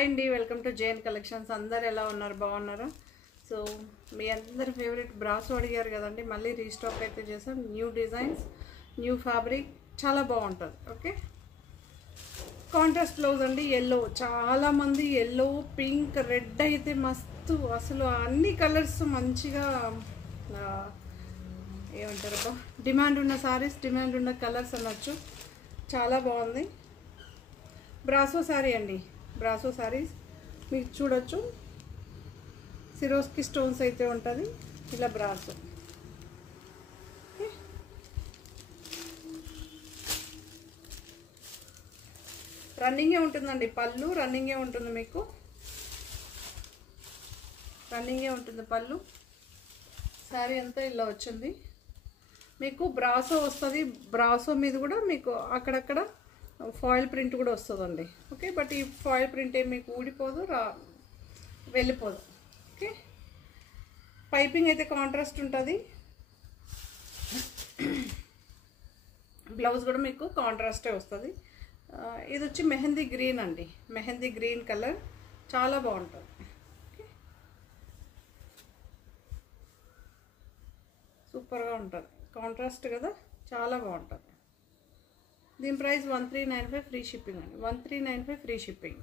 Hi అండి, welcome to JN collections. అందరు ఎలా ఉన్నారు? బాగున్నారా? సో మీ అందరి ఫేవరెట్ బ్రాసో అడిగారు కదండి, మళ్ళీ రీస్టాక్ అయితే చేసాం. న్యూ డిజైన్స్, న్యూ ఫ్యాబ్రిక్, చాలా బాగుంటుంది. ఓకే, కాంట్రాస్ట్ బ్లౌజ్ అండి. ఎల్లో, చాలామంది ఎల్లో, పింక్, రెడ్ అయితే మస్తు, అసలు అన్ని కలర్స్ మంచిగా ఏమంటారబ్బా, డిమాండ్ ఉన్న సారీస్, డిమాండ్ ఉన్న కలర్స్ అనొచ్చు. చాలా బాగుంది. బ్రాసో శారీ అండి, బ్రాసో శారీస్ మీకు చూడొచ్చు. సిరోస్కి స్టోన్స్ అయితే ఉంటుంది. ఇలా బ్రాసో రన్నింగే ఉంటుందండి. పళ్ళు రన్నింగే ఉంటుంది, మీకు రన్నింగే ఉంటుంది పళ్ళు. శారీ అంతా ఇలా వచ్చింది. మీకు బ్రాసో వస్తుంది. బ్రాసో మీద కూడా మీకు అక్కడక్కడ ఫాయిల్ ప్రింట్ కూడా వస్తుందండి. ఓకే, బట్ ఈ ఫాయిల్ ప్రింట్ ఏమి మీకు ఊడిపోదు, వెళ్ళిపోదు. ఓకే, పైపింగ్ అయితే కాంట్రాస్ట్ ఉంటుంది. బ్లౌజ్ కూడా మీకు కాంట్రాస్టే వస్తుంది. ఇది వచ్చి మెహందీ గ్రీన్ అండి, మెహందీ గ్రీన్ కలర్, చాలా బాగుంటుంది. ఓకే, సూపర్గా ఉంటుంది, కాంట్రాస్ట్ కదా, చాలా బాగుంటుంది. దీని ప్రైస్ 1395 ఫ్రీ షిప్పింగ్ అండి. 1395 ఫ్రీ షిప్పింగ్.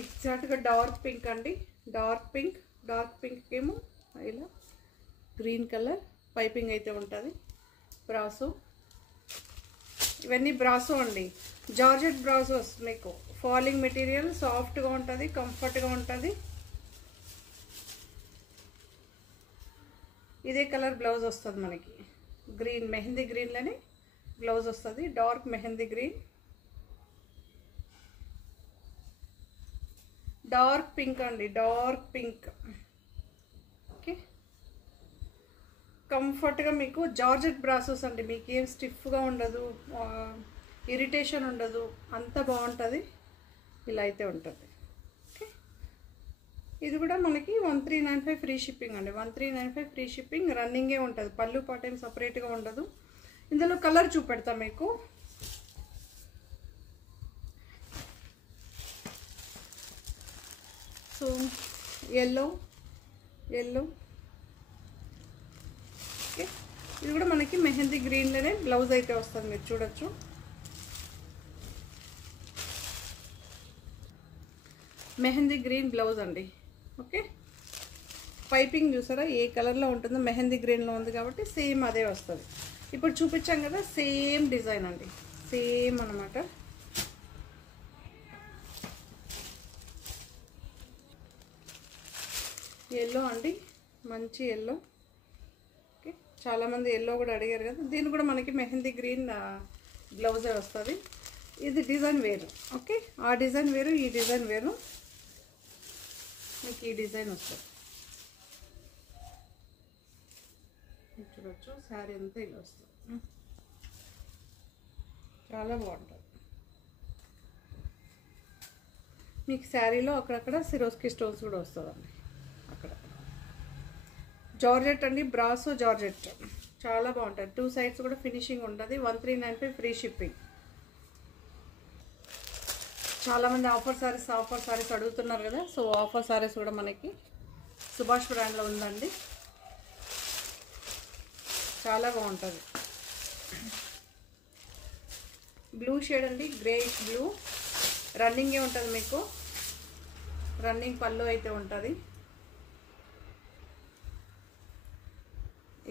ఎగ్జాక్ట్గా డార్క్ పింక్ అండి, డార్క్ పింక్. డార్క్ పింక్ ఏమో ఇలా గ్రీన్ కలర్ పైపింగ్ అయితే ఉంటుంది. బ్రాసో, ఇవన్నీ బ్రాసో అండి, జార్జెట్ బ్రాసోస్. మీకు ఫాలింగ్ మెటీరియల్, సాఫ్ట్గా ఉంటుంది, కంఫర్ట్గా ఉంటుంది. ఇదే కలర్ బ్లౌజ్ వస్తుంది మనకి, గ్రీన్, మెహందీ గ్రీన్లోనే బ్లౌజ్ వస్తుంది. Dark mehndi green, dark pink అండి, డార్క్ పింక్. ఓకే, కంఫర్ట్గా మీకు జార్జెట్ బ్రాసోస్ అండి. మీకు ఏం స్టిఫ్గా ఉండదు, ఇరిటేషన్ ఉండదు, అంత బాగుంటుంది. ఇలా అయితే ఉంటుంది. ఓకే, ఇది కూడా మనకి 1395 ఫ్రీ షిప్పింగ్ అండి. 1395 ఫ్రీ షిప్పింగ్. రన్నింగే ఉంటుంది, పళ్ళు పాట ఏం సపరేట్గా ఉండదు. ఇందులో కలర్ చూపెడతా మీకు. So yellow, yellow. ఓకే, ఇది కూడా మనకి మెహందీ గ్రీన్లోనే బ్లౌజ్ అయితే వస్తుంది, మీరు చూడొచ్చు. మెహందీ గ్రీన్ బ్లౌజ్ అండి. ఓకే, పైపింగ్ చూసారా ఏ కలర్లో ఉంటుందో, మెహందీ గ్రీన్లో ఉంది కాబట్టి సేమ్ అదే వస్తుంది. ఇప్పుడు చూపించాం కదా, సేమ్ డిజైన్ అండి, సేమ్ అనమాట. ఎల్లో అండి, మంచి ఎల్లో. ఓకే, చాలామంది ఎల్లో కూడా అడిగారు కదా. దీని కూడా మనకి మెహందీ గ్రీన్ బ్లౌజే వస్తుంది. ఇది డిజైన్ వేరు. ఓకే, ఆ డిజైన్ వేరు, ఈ డిజైన్ వేరు. మీకు ఈ డిజైన్ వస్తుంది, చూడొచ్చు. శారీ అంతా ఇలా వస్తుంది, చాలా బాగుంటుంది. మీకు శారీలో అక్కడక్కడ సిరోస్కి స్టోన్స్ కూడా వస్తుందండి, అక్కడ. జార్జెట్ అండి, బ్రాసో జార్జెట్, చాలా బాగుంటుంది. 2 సైడ్స్ కూడా ఫినిషింగ్ ఉంటుంది. 1395 ఫ్రీ షిప్పింగ్. చాలామంది ఆఫర్ సారీస్ అడుగుతున్నారు కదా. సో ఆఫర్ సారీస్ కూడా మనకి సుభాష్ బ్రాండ్లో ఉందండి, చాలా బాగుంటుంది. బ్లూ షేడ్ అండి, గ్రేయిష్ బ్లూ. రన్నింగే ఉంటుంది మీకు, రన్నింగ్ పళ్ళు అయితే ఉంటుంది.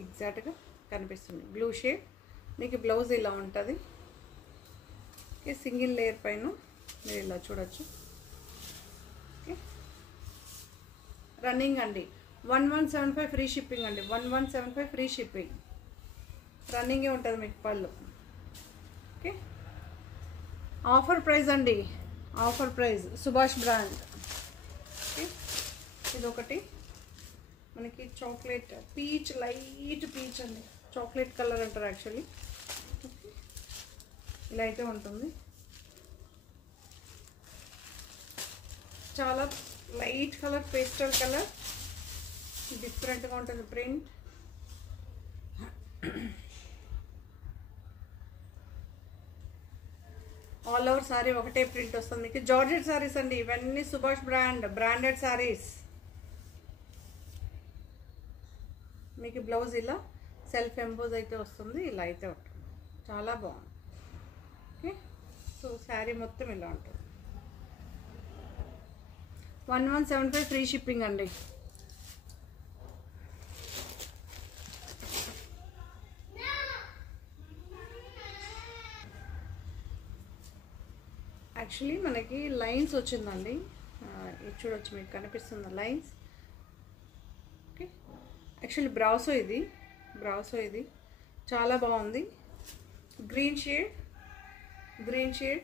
ఎగ్జాక్ట్గా కనిపిస్తుంది బ్లూ షేడ్. మీకు బ్లౌజ్ ఇలా ఉంటుంది. ఓకే, సింగిల్ లేయర్ పైన మీరు ఇలా చూడొచ్చు. ఓకే, రన్నింగ్ అండి. 1175 ఫ్రీ షిప్పింగ్ అండి. 1175 ఫ్రీ షిప్పింగ్. రన్నింగే ఉంటుంది మీకు పళ్ళు. ఓకే, ఆఫర్ ప్రైస్ అండి, offer price, Subhash brand. Okay, ఇదొకటి మనకి చాక్లెట్ పీచ్, లైట్ పీచ్ అండి, చాక్లెట్ కలర్ అంటారు యాక్చువల్లీ. ఓకే, ఇలా అయితే ఉంటుంది. చాలా లైట్ కలర్, పేస్టల్ కలర్, డిఫరెంట్గా ఉంటుంది ప్రింట్. ఆల్ ఓవర్ సారీ ఒకటే ప్రింట్ వస్తుంది మీకు. జార్జెట్ సారీస్ అండి ఇవన్నీ, సుభాష్ బ్రాండెడ్ సారీస్. మీకు బ్లౌజ్ ఇలా సెల్ఫ్ ఎంపోజ్ అయితే వస్తుంది, ఇలా అయితే ఉంటుంది, చాలా బాగుంది. ఓకే, సో శారీ మొత్తం ఇలా ఉంటుంది. 1175 ఫ్రీ షిప్పింగ్ అండి. యాక్చువల్లీ మనకి లైన్స్ వచ్చిందండి, ఇది చూడొచ్చు, మీకు కనిపిస్తుంది లైన్స్. ఓకే, యాక్చువల్లీ బ్రాసో ఇది చాలా బాగుంది. గ్రీన్ షేడ్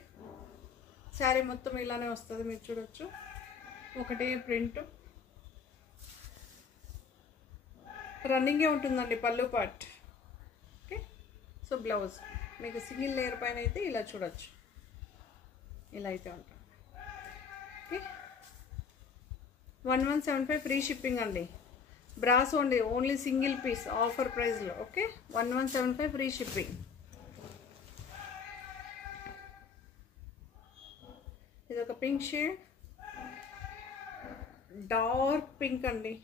శారీ మొత్తం ఇలానే వస్తుంది, మీరు చూడొచ్చు, ఒకటే ప్రింట్. రన్నింగే ఉంటుందండి పళ్ళు పార్ట్. ఓకే, సో బ్లౌజ్ మీకు సింగిల్ లేయర్ పైన అయితే ఇలా చూడొచ్చు, ఇలా అయితే ఉంటుంది. ఓకే, 1175 ఫ్రీ షిప్పింగ్ అండి. బ్రాసో అండి, ఓన్లీ సింగిల్ పీస్ ఆఫర్ ప్రైస్లో. Okay, 1175 free shipping. ఇది ఒక పింక్ షేడ్, డార్క్ పింక్ అండి,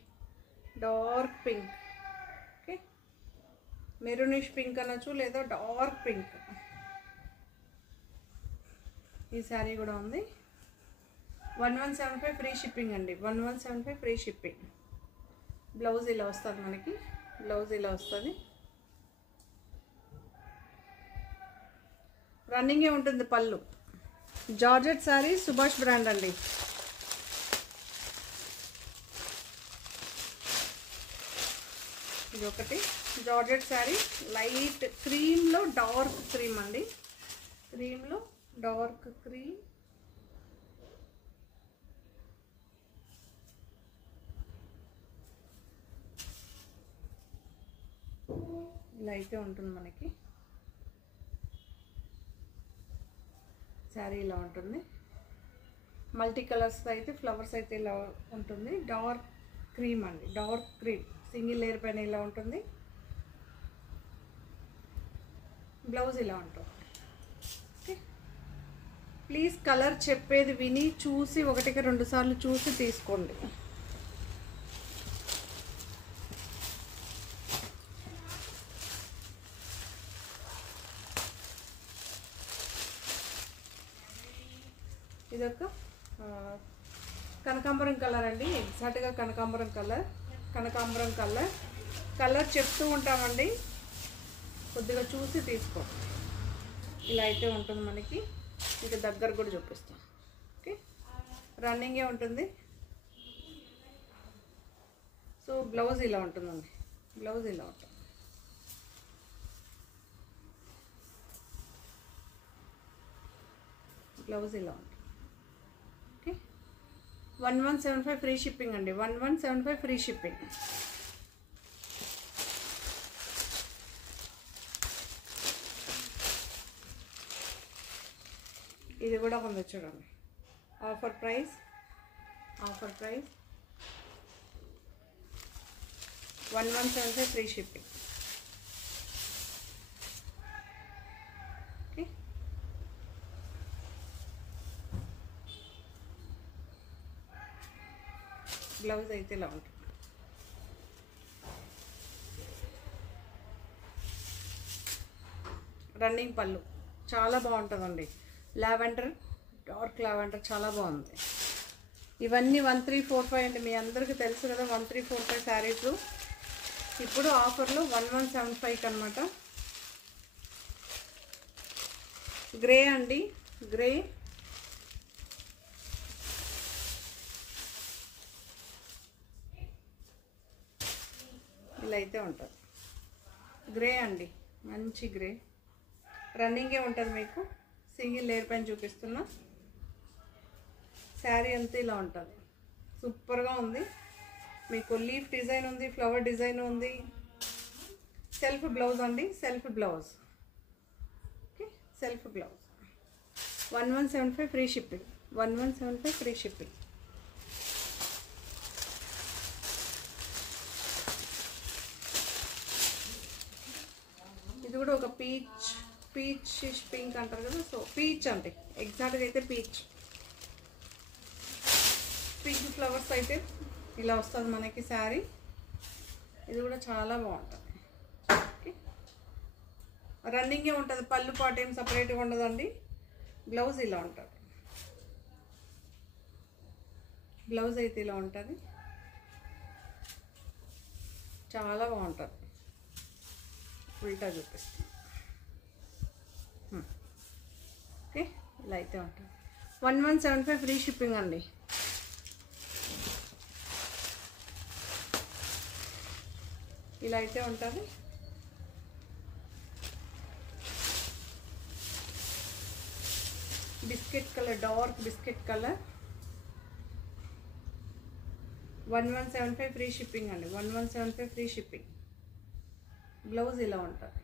dark pink. Okay, maroonish pink అనొచ్చు, లేదా డార్క్ పింక్. ఈ శారీ కూడా ఉంది. 1175 ఫ్రీ షిప్పింగ్ అండి. 1175 ఫ్రీ షిప్పింగ్. బ్లౌజ్ ఇలా వస్తుంది మనకి, బ్లౌజ్ ఇలా వస్తుంది, రన్నింగే ఉంటుంది పళ్ళు. జార్జెట్ శారీ, సుభాష్ బ్రాండ్ అండి. ఇది ఒకటి జార్జెట్ శారీ, లైట్ క్రీమ్లో డార్క్ క్రీమ్ అండి, క్రీమ్లో డార్క్ క్రీమ్. ఇలా అయితే ఉంటుంది మనకి శారీ, ఇలా ఉంటుంది. మల్టీ కలర్స్ అయితే ఫ్లవర్స్ అయితే ఇలా ఉంటుంది. డార్క్ క్రీమ్ అండి, డార్క్ క్రీమ్, సింగిల్ లేయర్ పైన ఇలా ఉంటుంది. బ్లౌజ్ ఇలా ఉంటుంది. ఓకే, ప్లీజ్ కలర్ చెప్పేది విని చూసి, ఒకటికి 2 సార్లు చూసి తీసుకోండి. ఇదొక కనకాంబరం కలర్ అండి, ఎగ్జాక్ట్గా కనకాంబరం కలర్. కలర్ చెప్తూ ఉంటామండి, కొద్దిగా చూసి తీసుకో. ఇలా అయితే ఉంటుంది మనకి. ఇక దగ్గర కూడా చూపిస్తాం. ఓకే, రన్నింగే ఉంటుంది. సో బ్లౌజ్ ఇలా ఉంటుందండి, బ్లౌజ్ ఇలా ఉంటుంది. బ్లౌజ్ ఇలా ఉంటుంది. ఓకే, 1175 ఫ్రీ షిప్పింగ్ అండి. 1175 ఫ్రీ షిప్పింగ్. ఇది కూడా ఉంది చూడండి, offer price 1175 free shipping. Okay, blouse అయితే ఇలా ఉంటుంది. రన్నింగ్ పళ్ళు చాలా బాగుంటుందండి. లావెండర్, డార్క్ లావెండర్ చాలా బాగుంది. ఇవన్నీ 1345 అండి, మీ అందరికీ తెలుసు కదా 1345 శారీస్. ఇప్పుడు ఆఫర్లో 1175 అనమాట. గ్రే అండి, గ్రే. ఇలా అయితే ఉంటుంది. గ్రే అండి, మంచి గ్రే, రన్నింగే ఉంటుంది మీకు. సింగిల్ లేయర్ పైన చూపిస్తున్నా. శారీ అంతా ఇలా ఉంటుంది, సూపర్గా ఉంది. మీకు లీఫ్ డిజైన్ ఉంది, ఫ్లవర్ డిజైన్ ఉంది. సెల్ఫ్ బ్లౌజ్ అండి, self blouse. Okay, self blouse. 1175 free shipping. 1175 free shipping. ఇది కూడా ఒక పీచ్ పీచ్ పింక్ అంటారు కదా, సో పీచ్ అంటే ఎగ్జాక్ట్గా అయితే పీచ్ పింక్ ఫ్లవర్స్ అయితే ఇలా వస్తుంది మనకి శారీ. ఇది కూడా చాలా బాగుంటుంది. ఓకే, రన్నింగే ఉంటుంది, పళ్ళు పాటు ఏం సపరేట్గా ఉండదండి. బ్లౌజ్ ఇలా ఉంటుంది, బ్లౌజ్ అయితే ఇలా ఉంటుంది, చాలా బాగుంటుంది. ఉల్టా చూపిస్తాను. ఓకే, ఇలా అయితే ఉంటుంది. 1175 ఫ్రీ షిప్పింగ్ అండి. ఇలా అయితే ఉంటుంది. Biscuit colour, dark biscuit colour. 1175 free shipping అండి. 1175 ఫ్రీ షిప్పింగ్. బ్లౌజ్ ఇలా ఉంటుంది,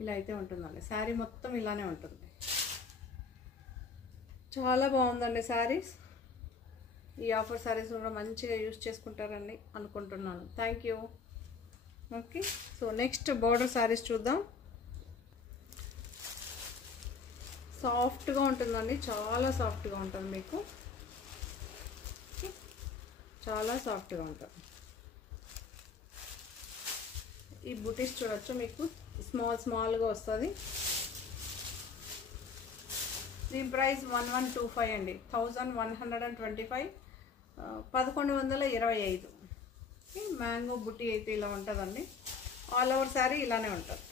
ఇలా అయితే ఉంటుందండి. శారీ మొత్తం ఇలానే ఉంటుంది. చాలా బాగుందండి శారీస్. ఈ ఆఫర్ శారీస్ కూడా మంచిగా యూజ్ చేసుకుంటారని అనుకుంటున్నాను. Thank you. Okay, so next border saris చూద్దాం. సాఫ్ట్గా ఉంటుందండి, చాలా సాఫ్ట్గా ఉంటుంది మీకు, చాలా సాఫ్ట్గా ఉంటుంది. ఈ బుటీస్ చూడొచ్చు, మీకు స్మాల్గా వస్తుంది. దీని ప్రైస్ 1125 అండి. 1125, 1125. మ్యాంగో బుటీ అయితే ఇలా ఉంటుందండి. ఆల్ ఓవర్ శారీ ఇలానే ఉంటుంది.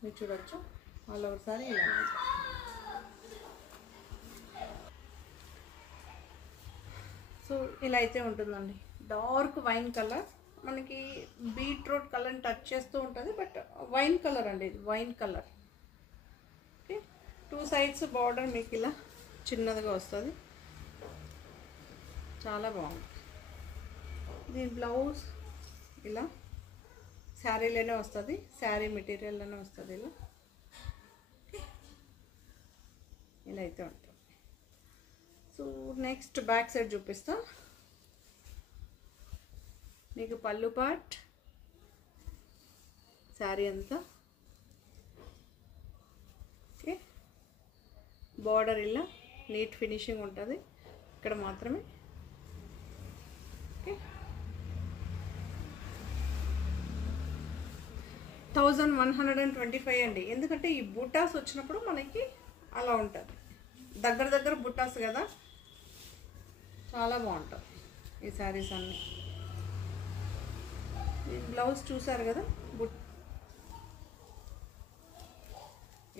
మీరు చూడొచ్చు, ఆల్ ఓవర్ శారీ ఇలా ఉంటుంది. సో ఇలా అయితే ఉంటుందండి. డార్క్ వైన్ కలర్, మనకి బీట్రూట్ కలర్ని టచ్ చేస్తూ ఉంటుంది, బట్ వైన్ కలర్ అండి, ఇది wine colour. Okay, 2 sides border మీకు ఇలా చిన్నదిగా వస్తుంది, చాలా బాగుంది. దీని బ్లౌజ్ ఇలా శారీలోనే వస్తుంది, శారీ మెటీరియల్లోనే వస్తుంది. ఇలా ఇలా అయితే ఉంటుంది. సో నెక్స్ట్ బ్యాక్ సైడ్ చూపిస్తా మీకు. పళ్ళు పార్ట్, శారీ అంతా. ఓకే, బార్డర్ ఇలా నీట్ ఫినిషింగ్ ఉంటుంది ఇక్కడ మాత్రమే. ఓకే, 1125 అండి. ఎందుకంటే ఈ బుటాస్ వచ్చినప్పుడు మనకి అలా ఉంటుంది, దగ్గర దగ్గర బుటాస్ కదా, చాలా బాగుంటుంది ఈ శారీస్ అన్నీ. బ్లౌజ్ చూసారు కదా,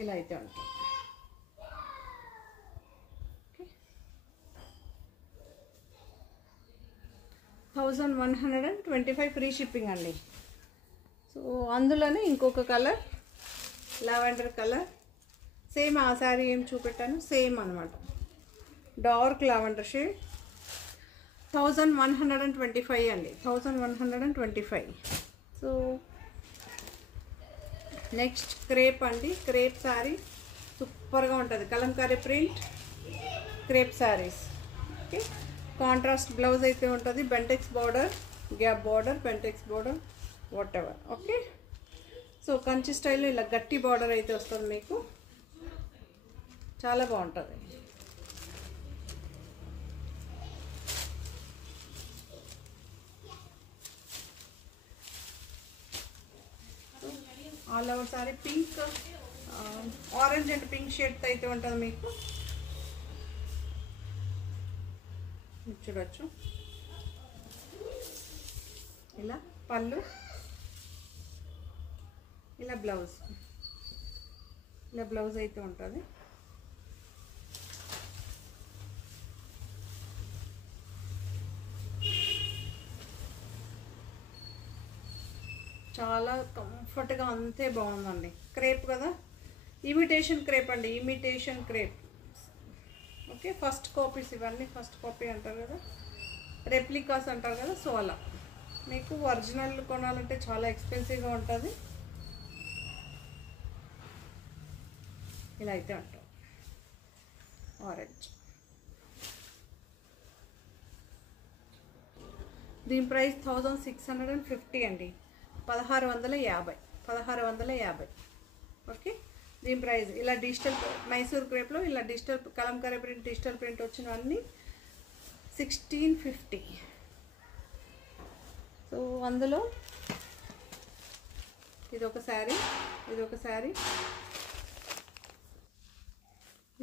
ఇలా అయితే ఉంటుంది. ఓకే, 1125 ఫ్రీ షిప్పింగ్ అండి. సో అందులోనే ఇంకొక కలర్, లావెండర్ కలర్. సేమ్ ఆ శారీ ఏం చూపెట్టాను సేమ్ అనమాట, డార్క్ లావెండర్ షేడ్. 1125 అండి, 1125. సో నెక్స్ట్ క్రేప్ అండి. క్రేప్ శారీ సూపర్గా ఉంటుంది, Kalamkari print crepe saris. Okay, contrast blouse అయితే ఉంటుంది, Bentex border, gap border, Bentex border, what ever. Okay, so Kanchi స్టైల్లో ఇలా గట్టి బార్డర్ అయితే వస్తుంది మీకు, చాలా బాగుంటుంది. All over sorry pink, orange and pink shade అయితే ఉంటుంది మీకు. చూడొచ్చు, ఇలా పళ్ళు, ఇలా బ్లౌజ్, ఇలా బ్లౌజ్ అయితే ఉంటుంది. చాలా కంఫర్ట్గా అంతే బాగుందండి. క్రేప్ కదా, ఇమిటేషన్ క్రేప్ అండి, imitation crepe. Okay, first copies ఇవన్నీ, ఫస్ట్ కాపీ అంటారు కదా, రెప్లికాస్ అంటారు కదా. సో అలా మీకు ఒరిజినల్ కొనాలంటే చాలా ఎక్స్పెన్సివ్గా ఉంటుంది. ఇలా అయితే ఉంటుంది ఆరెంజ్. దీని ప్రైస్ 1650 అండి. 1650, 1650. ఓకే, దీని ప్రైస్ ఇలా డిజిటల్ మైసూర్ క్రేప్లో ఇలా digital Kalamkari print, digital print వచ్చినవన్నీ 1650. సో అందులో ఇదొక శారీ, ఇదొక శారీ,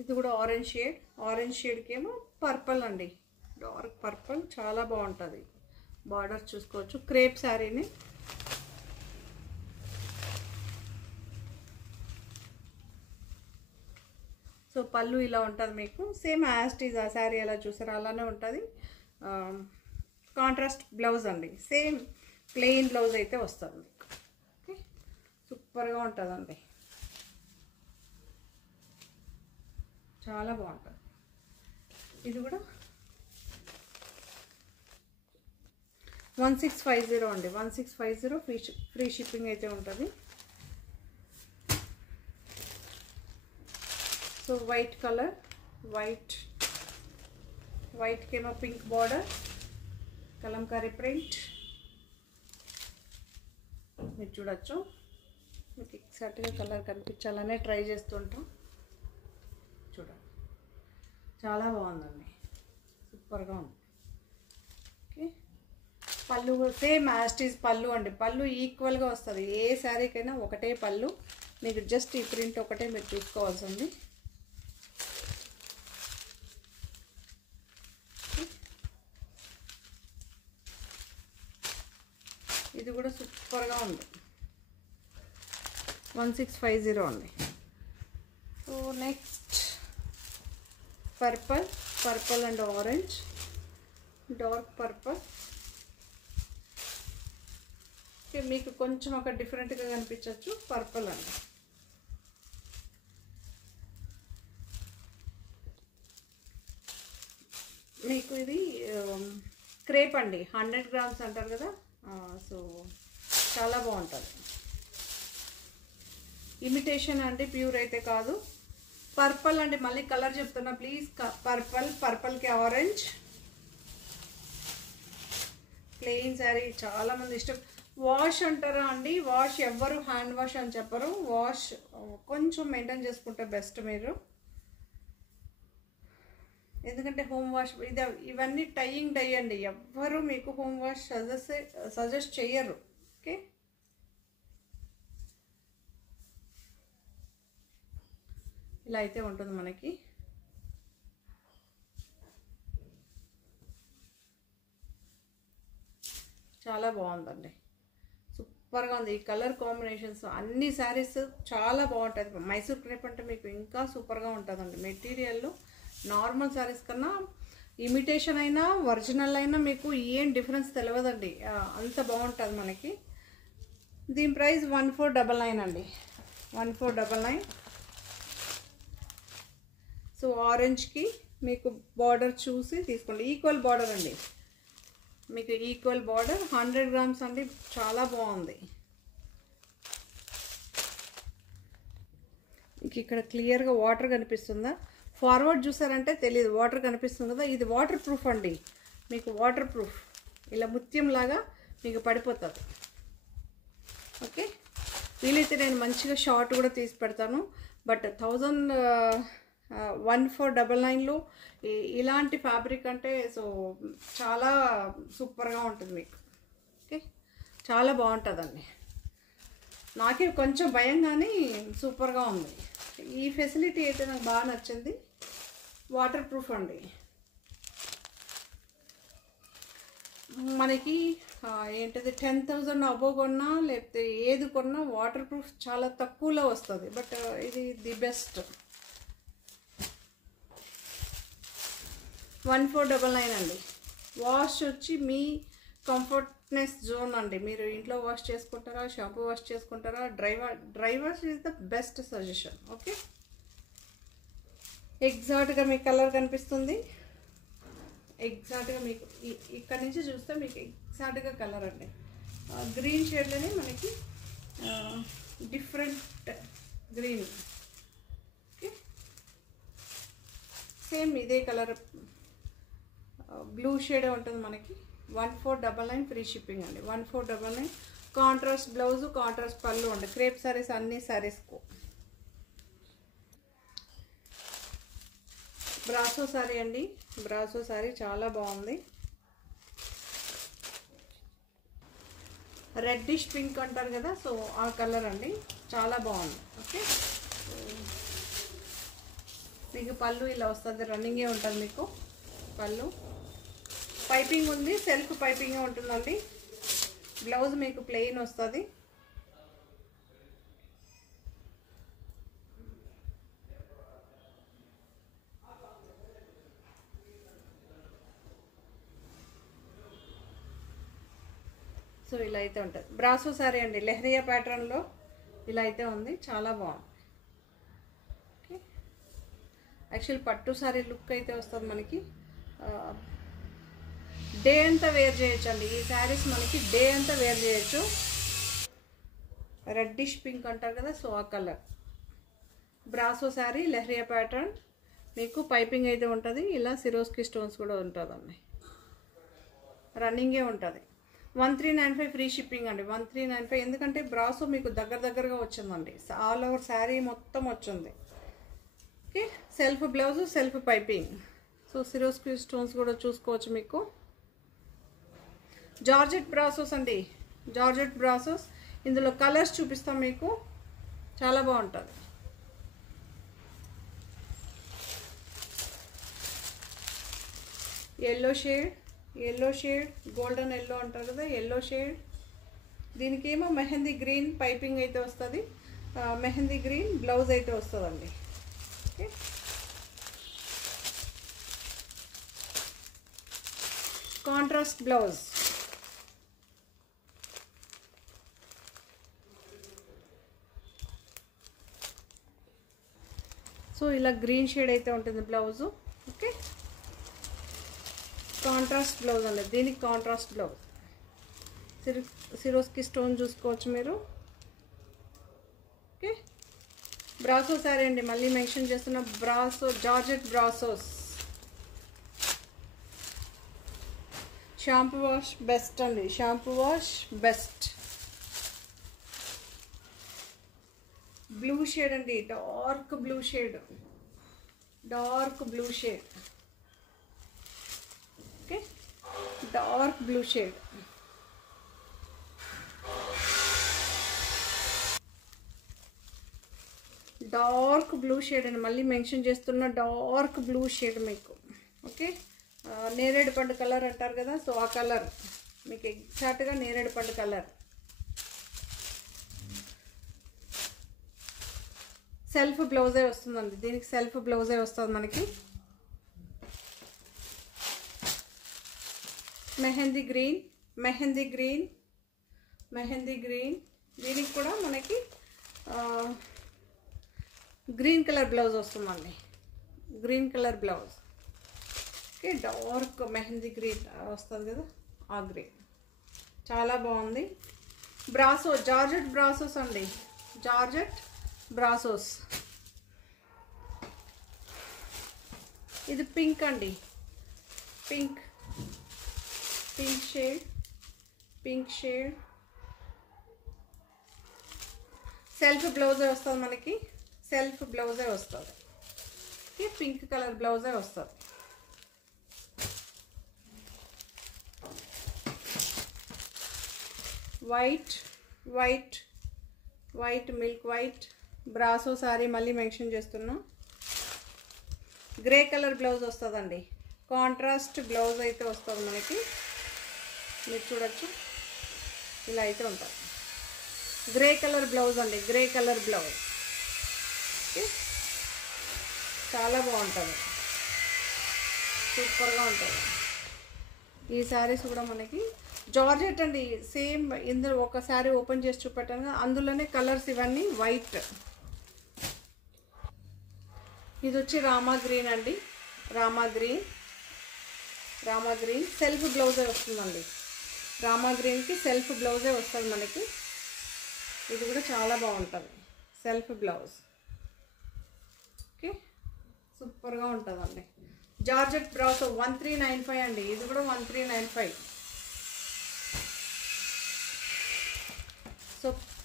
ఇది కూడా ఆరెంజ్ షేడ్కి ఏమో పర్పుల్ అండి, డార్క్ పర్పుల్, చాలా బాగుంటుంది. బార్డర్ చూసుకోవచ్చు, క్రేప్ శారీని. సో పళ్ళు ఇలా ఉంటుంది మీకు, సేమ్ యాస్టీజ్ ఆ శారీ ఎలా చూసారో అలానే ఉంటుంది. కాంట్రాస్ట్ బ్లౌజ్ అండి, సేమ్ ప్లెయిన్ బ్లౌజ్ అయితే వస్తుంది. ఓకే, సూపర్గా ఉంటుందండి, చాలా బాగుంటుంది. ఇది కూడా 1650 అండి, 1650 ఫ్రీ షిప్పింగ్ అయితే ఉంటుంది. సో వైట్ కలర్, వైట్కి ఏమో పింక్ బార్డర్, కలంకారీ ప్రింట్ మీరు చూడొచ్చు. మీకు ఎగ్జాక్ట్గా కలర్ కనిపించాలనే ట్రై చేస్తుంటాం. చూడండి, చాలా బాగుందండి, సూపర్గా ఉంది. ఓకే, పళ్ళు సేమ్ యాస్టీజ్ పళ్ళు అండి, పళ్ళు ఈక్వల్గా వస్తుంది. ఏ శారీకైనా ఒకటే పళ్ళు, మీకు జస్ట్ ఈ ప్రింట్ ఒకటే మీరు చూసుకోవాల్సి ఉంది. ఇది కూడా సూపర్గా ఉంది, 1650 అండి. So next purple and orange, dark purple. మీకు కొంచెం ఒక డిఫరెంట్గా కనిపించవచ్చు, పర్పుల్ అండి. మీకు ఇది క్రేప్ అండి, 100 grams అంటారు కదా, సో చాలా బాగుంటుంది. ఇమిటేషన్ అండి, ప్యూర్ అయితే కాదు. పర్పుల్ అండి, మళ్ళీ కలర్ చెప్తున్నా ప్లీజ్. పర్పుల్కి ఆరెంజ్, ప్లెయిన్ శారీ, చాలామంది ఇష్టం. వాష్ అంటారా అండి, వాష్ ఎవ్వరు హ్యాండ్ వాష్ అని చెప్పరు, వాష్ కొంచెం మెయింటైన్ చేసుకుంటే బెస్ట్ మీరు. ఎందుకంటే హోమ్ వాష్ ఇవన్నీ టైయింగ్ డై అండి, ఎవ్వరు మీకు హోమ్ వాష్ సజెస్ట్ చేయరు. ఓకే, ఇలా అయితే ఉంటుంది మనకి. చాలా బాగుందండి, సూపర్గా ఉంది. ఈ కలర్ కాంబినేషన్స్ అన్ని శారీస్ చాలా బాగుంటుంది. మైసూర్ క్రేప్ అంటే మీకు ఇంకా సూపర్గా ఉంటుందండి. మెటీరియల్లో నార్మల్ శారీస్ కన్నా ఇమిటేషన్ అయినా ఒరిజినల్ అయినా మీకు ఏం డిఫరెన్స్ తెలియదండి, అంత బాగుంటుంది మనకి. దీని ప్రైస్ 1499 అండి, 1499. సో ఆరెంజ్కి మీకు బార్డర్ చూసి తీసుకోండి, ఈక్వల్ బార్డర్ అండి, మీకు ఈక్వల్ బార్డర్, 100 grams అండి, చాలా బాగుంది. మీకు ఇక్కడ క్లియర్గా వాటర్ కనిపిస్తుందా? ఫార్వర్డ్ చూసారంటే తెలియదు, వాటర్ కనిపిస్తుంది కదా, ఇది వాటర్ ప్రూఫ్ అండి, మీకు వాటర్ ప్రూఫ్, ఇలా ముత్యంలాగా మీకు పడిపోతుంది. ఓకే, వీలైతే నేను మంచిగా షార్ట్ కూడా తీసి పెడతాను. బట్ 1499లో ఇలాంటి ఫ్యాబ్రిక్ అంటే సో చాలా సూపర్గా ఉంటుంది మీకు. ఓకే, చాలా బాగుంటుందండి. నాకే కొంచెం భయం కానీ సూపర్గా ఉంది. ఈ ఫెసిలిటీ అయితే నాకు బాగా నచ్చింది. వాటర్ ప్రూఫ్ అండి, మనకి ఏంటిది 10,000 అబోవ్ కొన్నా లేకపోతే ఏది కొన్నా వాటర్ ప్రూఫ్ చాలా తక్కువలో వస్తుంది. బట్ ఇది ది బెస్ట్. 1499 అండి. వాష్ వచ్చి మీ కంఫర్ట్నెస్ జోన్ అండి, మీరు ఇంట్లో వాష్ చేసుకుంటారా, షాంపూ వాష్ చేసుకుంటారా, dry wash is the best suggestion. Okay, ఎగ్జాక్ట్గా మీకు కలర్ కనిపిస్తుంది, ఎగ్జాక్ట్గా మీకు ఇక్కడ నుంచి చూస్తే మీకు ఎగ్జాక్ట్గా కలర్ అండి. గ్రీన్ షేడ్లోనే మనకి డిఫరెంట్ గ్రీన్. ఓకే, సేమ్ ఇదే కలర్ బ్లూ షేడే ఉంటుంది మనకి. 1499 ఫ్రీ షిప్పింగ్ అండి, 1499 కాంట్రాస్ట్ బ్లౌజ్, కాంట్రాస్ట్ పళ్ళు అండి. క్రేప్ సారీస్ అన్ని సారీస్కు. బ్రాసో సారీ అండి. బ్రాసో సారీ చాలా బాగుంది. రెడ్డిష్ పింక్ అంటారు కదా, సో ఆ కలర్ అండి, చాలా బాగుంది. ఓకే, మీకు పళ్ళు ఇలా వస్తుంది, రన్నింగే ఉంటుంది మీకు పళ్ళు. పైపింగ్ ఉంది, సెల్ఫ్ పైపింగే ఉంటుందండి. బ్లౌజ్ మీకు ప్లెయిన్ వస్తుంది. సో ఇలా అయితే ఉంటుంది. బ్రాసో సారీ అండి, లెహరియా ప్యాటర్న్లో ఇలా అయితే ఉంది, చాలా బాగుంది. ఓకే, యాక్చువల్ పట్టు సారీ లుక్ అయితే వస్తుంది మనకి. డే అంతా వేర్ చేయొచ్చు అండి ఈ శారీస్, మనకి డే అంతా వేర్ చేయొచ్చు. రెడ్డిష్ పింక్ అంటారు కదా, సో ఆ colour. Brasso saree leheriya pattern, మీకు పైపింగ్ అయితే ఉంటుంది. ఇలా సిరోస్కి స్టోన్స్ కూడా ఉంటుందండి, రన్నింగే ఉంటుంది. 1395 ఫ్రీ షిప్పింగ్ అండి. 1395, ఎందుకంటే బ్రాసో మీకు దగ్గరగా వచ్చిందండి. ఆల్ ఓవర్ శారీ మొత్తం వచ్చింది. Okay, self blouse, self piping. So Swarovski stones కూడా చూసుకోవచ్చు మీకు. జార్జెట్ బ్రాసోస్ అండి, జార్జెట్ బ్రాసోస్. ఇందులో కలర్స్ చూపిస్తాం మీకు, చాలా బాగుంటుంది. ఎల్లో షేడ్, గోల్డెన్ ఎల్లో అంటారు కదా, ఎల్లో షేడ్. దీనికేమో మెహందీ గ్రీన్ పైపింగ్ అయితే వస్తుంది, మెహందీ గ్రీన్ బ్లౌజ్ అయితే వస్తుందండి. Okay, contrast blouse. సో ఇలా గ్రీన్ షేడ్ అయితే ఉంటుంది బ్లౌజు. ఓకే, కాంట్రాస్ట్ బ్లౌజ్ అండి, దీనికి కాంట్రాస్ట్ బ్లౌజ్. సిరోస్కి స్టోన్ చూసుకోవచ్చు మీరు. ఓకే, బ్రాసో సారీ అండి, మళ్ళీ మెన్షన్ చేస్తున్న brasso, georgette brassos. Shampoo wash best అండి, shampoo wash best. Blue shade అండి, dark blue shade, dark blue shade. Okay, dark blue shade. Dark blue shade అని మళ్ళీ mention చేస్తున్న డార్క్ బ్లూ షేడ్ మీకు. Okay, నేరేడు పండు కలర్ అంటారు కదా, సో ఆ కలర్ మీకు ఎగ్జాక్ట్గా నేరేడు పండు కలర్. సెల్ఫ్ బ్లౌజే వస్తుందండి, దీనికి సెల్ఫ్ బ్లౌజే వస్తుంది మనకి. Mehndi green, mehndi green, mehndi green. దీనికి కూడా మనకి గ్రీన్ కలర్ బ్లౌజ్ వస్తుందండి, green colour blouse. Okay, dark mehndi green వస్తుంది కదా, ఆ గ్రీన్ చాలా బాగుంది. బ్రాసో, జార్జెట్ బ్రాసోస్ అండి, జార్జెట్ బ్రాసోస్. ఇది పింక్ అండి, pink, pink shade, pink shade. Self బ్లౌజే వస్తుంది మనకి, సెల్ఫ్ బ్లౌజే వస్తుంది. పింక్ కలర్ బ్లౌజే వస్తుంది. White, white, white, milk white brasso sari మళ్ళీ మెన్షన్ చేస్తున్నాం. గ్రే కలర్ బ్లౌజ్ వస్తుందండి, కాంట్రాస్ట్ బ్లౌజ్ అయితే వస్తుంది మనకి. మీరు చూడొచ్చు, ఇలా అయితే ఉంటుంది. గ్రే కలర్ బ్లౌజ్ అండి, గ్రే కలర్ బ్లౌజ్. ఓకే, చాలా బాగుంటుంది, సూపర్గా ఉంటుంది. ఈ శారీస్ కూడా మనకి జార్జెట్ అండి, సేమ్. ఇందులో ఒక శారీ ఓపెన్ చేసి చూపెట్టాను కదా, అందులోనే కలర్స్ ఇవన్నీ వైట్. ఇది వచ్చి రామా గ్రీన్ అండి, Rama green, Rama green. Self బ్లౌజే వస్తుందండి, రామా గ్రీన్కి సెల్ఫ్ బ్లౌజే వస్తుంది మనకి. ఇది కూడా చాలా బాగుంటుంది, సెల్ఫ్ బ్లౌజ్. ఓకే, సూపర్గా ఉంటుందండి. జార్జెట్ బ్రాసో 1395 అండి, ఇది కూడా 1395.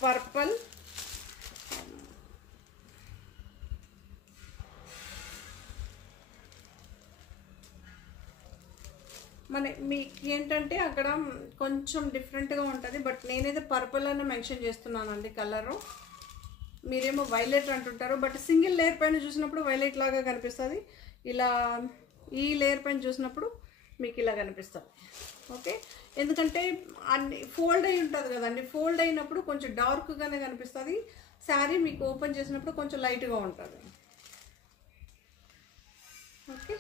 పర్పుల్, మీకు ఏంటంటే అక్కడ కొంచెం డిఫరెంట్గా ఉంటుంది, బట్ నేనైతే పర్పుల్ అని మెన్షన్ చేస్తున్నానండి కలరు. మీరేమో వైలెట్ అంటుంటారు, బట్ సింగిల్ లేయర్ పైన చూసినప్పుడు వైలెట్ లాగా కనిపిస్తుంది, ఇలా ఈ లేయర్ పైన చూసినప్పుడు మీకు ఇలా కనిపిస్తుంది. ఓకే, ఎందుకంటే అన్ని ఫోల్డ్ అయి ఉంటుంది కదండి, ఫోల్డ్ అయినప్పుడు కొంచెం డార్క్గానే కనిపిస్తుంది, శారీ మీకు ఓపెన్ చేసినప్పుడు కొంచెం లైట్గా ఉంటుంది. ఓకే,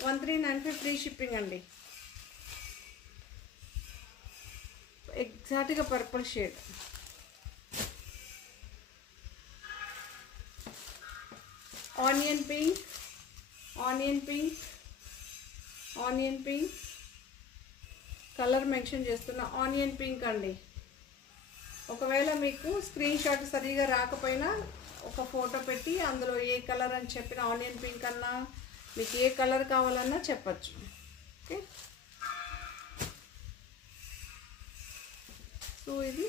1395 ఫ్రీ షిప్పింగ్ అండి. ఎగ్జాక్ట్గా purple shade. Onion pink, onion pink, onion pink colour mention చేస్తున్న ఆనియన్ పింక్ అండి. ఒకవేళ మీకు స్క్రీన్ షాట్ సరిగా రాకపోయినా ఒక ఫోటో పెట్టి అందులో ఏ కలర్ అని చెప్పిన ఆనియన్ పింక్ అన్నా మీకు ఏ కలర్ కావాలన్నా చెప్పచ్చు. ఓకే, సో ఇది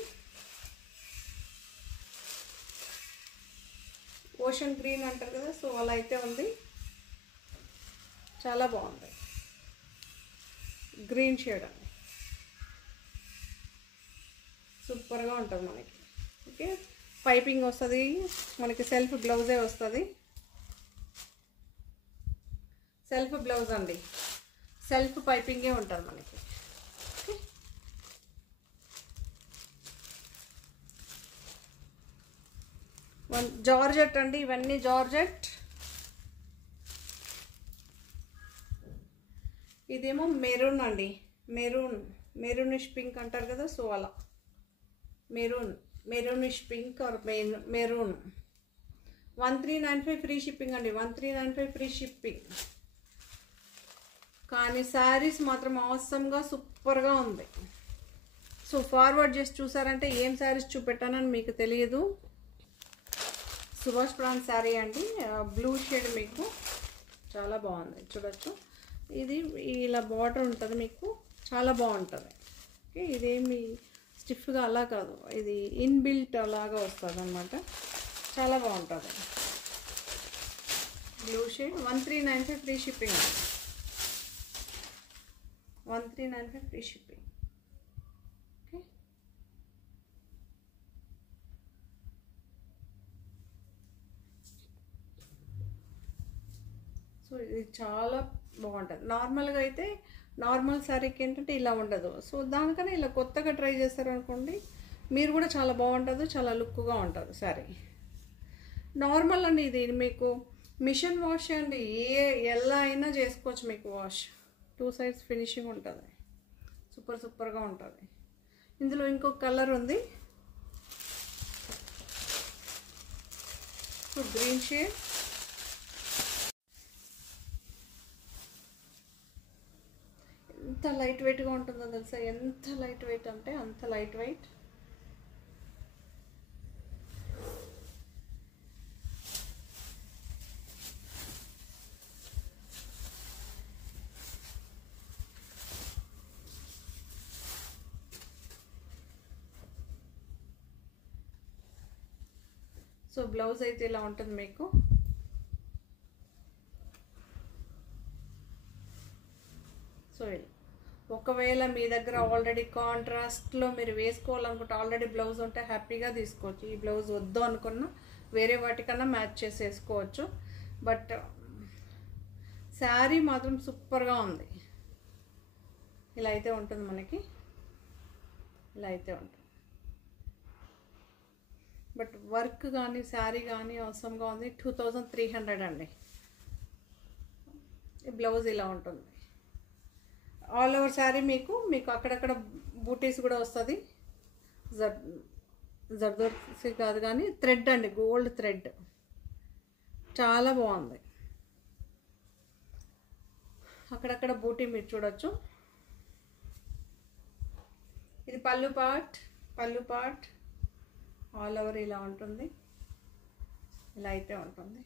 ఓషన్ గ్రీన్ అంటారు కదా, సో అలా అయితే ఉంది, చాలా బాగుంది. గ్రీన్ షేడ్ అండి, సూపర్గా ఉంటుంది మనకి. ఓకే, పైపింగ్ వస్తుంది మనకి, సెల్ఫ్ బ్లౌజే వస్తుంది, సెల్ఫ్ బ్లౌజ్ అండి, సెల్ఫ్ పైపింగే ఉంటుంది మనకి. జార్జెట్ అండి, ఇవన్నీ జార్జెట్. ఇదేమో మెరూన్ అండి, మెరూన్, మెరూనిష్ పింక్ అంటారు కదా, సో అలా maroon, maroonish pink or maroon. 1395 free shipping అండి, 1395 ఫ్రీ షిప్పింగ్. కానీ శారీస్ మాత్రం అవసరంగా సూపర్గా ఉంది. సో ఫార్వర్డ్ చేసి చూసారంటే ఏం శారీస్ చూపెట్టానని మీకు తెలియదు. సుభాష్ ప్రాంత్ శారీ అండి, బ్లూ షేడ్, మీకు చాలా బాగుంది, చూడొచ్చు. ఇది ఇలా బార్డర్ ఉంటుంది, మీకు చాలా బాగుంటుంది. ఓకే, ఇదేమి స్టిఫ్గా అలా కాదు, ఇది ఇన్బిల్ట్ అలాగా వస్తుంది అన్నమాట, చాలా బాగుంటుంది. బ్లూ షేడ్ 1395 ఫ్రీ షిప్పింగ్ అండి, 1395 ఫ్రీ షిప్పింగ్. ఓకే, సో ఇది చాలా బాగుంటుంది. నార్మల్గా అయితే నార్మల్ శారీకి ఏంటంటే ఇలా ఉండదు, సో దానికన్నా ఇలా కొత్తగా ట్రై చేస్తారు అనుకోండి, మీరు కూడా చాలా బాగుంటుంది, చాలా లుక్గా ఉంటుంది శారీ. నార్మల్ అండి, ఇది మీకు మిషన్ వాష్ అండి, ఎలా అయినా చేసుకోవచ్చు మీకు వాష్, 2 సైడ్స్ ఫినిషింగ్ ఉంటుంది, సూపర్గా ఉంటుంది. ఇందులో ఇంకొక కలర్ ఉంది, సో గ్రీన్ షేడ్. ఎంత లైట్ వెయిట్గా ఉంటుందో తెలుసా, ఎంత లైట్ వెయిట్ అంటే అంత లైట్ వెయిట్. సో బ్లౌజ్ అయితే ఇలా ఉంటుంది మీకు. సో ఒకవేళ మీ దగ్గర ఆల్రెడీ కాంట్రాస్ట్లో మీరు వేసుకోవాలనుకుంటే ఆల్రెడీ బ్లౌజ్ ఉంటే హ్యాపీగా తీసుకోవచ్చు. ఈ బ్లౌజ్ వద్దు అనుకున్నా వేరే వాటికన్నా మ్యాచ్ చేసి వేసుకోవచ్చు. బట్ శారీ మాత్రం సూపర్గా ఉంది. ఇలా అయితే ఉంటుంది మనకి, ఇలా అయితే ఉంటుంది. బట్ వర్క్ కానీ శారీ కానీ అవసరంగా ఉంది. 2300 అండి. ఈ బ్లౌజ్ ఇలా ఉంటుంది. ఆల్ ఓవర్ శారీ మీకు అక్కడక్కడ బూటీస్ కూడా వస్తుంది. జర్దోసి కాదు కానీ థ్రెడ్ అండి, గోల్డ్ థ్రెడ్, చాలా బాగుంది. అక్కడక్కడ బూటీ మీరు చూడొచ్చు. ఇది పళ్ళు పార్ట్ ఆల్ ఓవర్ ఇలా ఉంటుంది. ఇలా అయితే ఉంటుంది.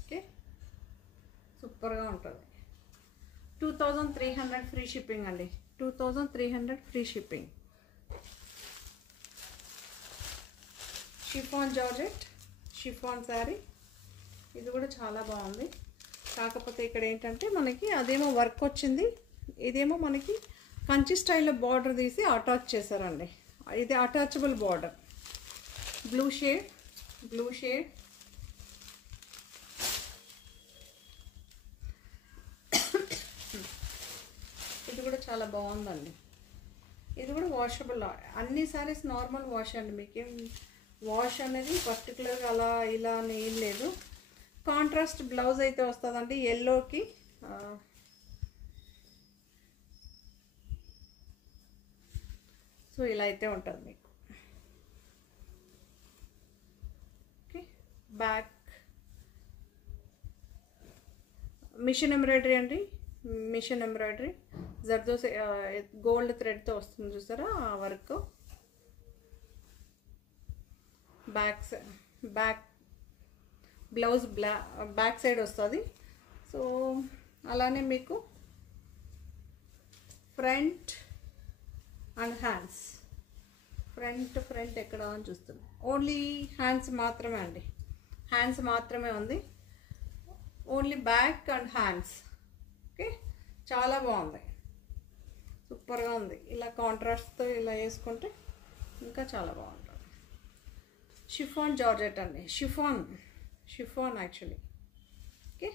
ఓకే, సూపర్గా ఉంటుంది. 2300 ఫ్రీ షిప్పింగ్ అండి. 2300 free shipping. Chiffon georgette chiffon sari. ఇది కూడా చాలా బాగుంది. కాకపోతే ఇక్కడ ఏంటంటే మనకి అదేమో వర్క్ వచ్చింది, ఇదేమో మనకి కంచి స్టైల్లో బార్డర్ తీసి అటాచ్ చేశారండి. ఇది అటాచబుల్ బార్డర్. బ్లూ షేడ్ ఇది కూడా చాలా బాగుందండి. ఇది కూడా వాషబుల్. అన్ని సారీస్ నార్మల్ వాష్ అండి. మీకేం వాష్ అనేది పర్టికులర్గా అలా ఇలా అని ఏం లేదు. కాంట్రాస్ట్ బ్లౌజ్ అయితే వస్తుందండి ఎల్లోకి. సో ఇలా అయితే ఉంటుంది మీకు. ఓకే, బ్యాక్ మిషన్ ఎంబ్రాయిడరీ అండి. మిషన్ ఎంబ్రాయిడరీ జర్దోసి గోల్డ్ థ్రెడ్తో వస్తుంది చూసారా ఆ work. Back blouse back side వస్తుంది. సో అలానే మీకు ఫ్రంట్ అండ్ హ్యాండ్స్. ఫ్రంట్ ఎక్కడ అని చూస్తున్నాం. ఓన్లీ హ్యాండ్స్ మాత్రమే అండి. హ్యాండ్స్ మాత్రమే ఉంది. Only back and hands. Okay, చాలా బాగుంది, సూపర్గా ఉంది. ఇలా కాంట్రాస్ట్తో ఇలా వేసుకుంటే ఇంకా చాలా బాగుంటుంది. షిఫాన్ జార్జెట్ అండి. Chiffon actually. ఓకే,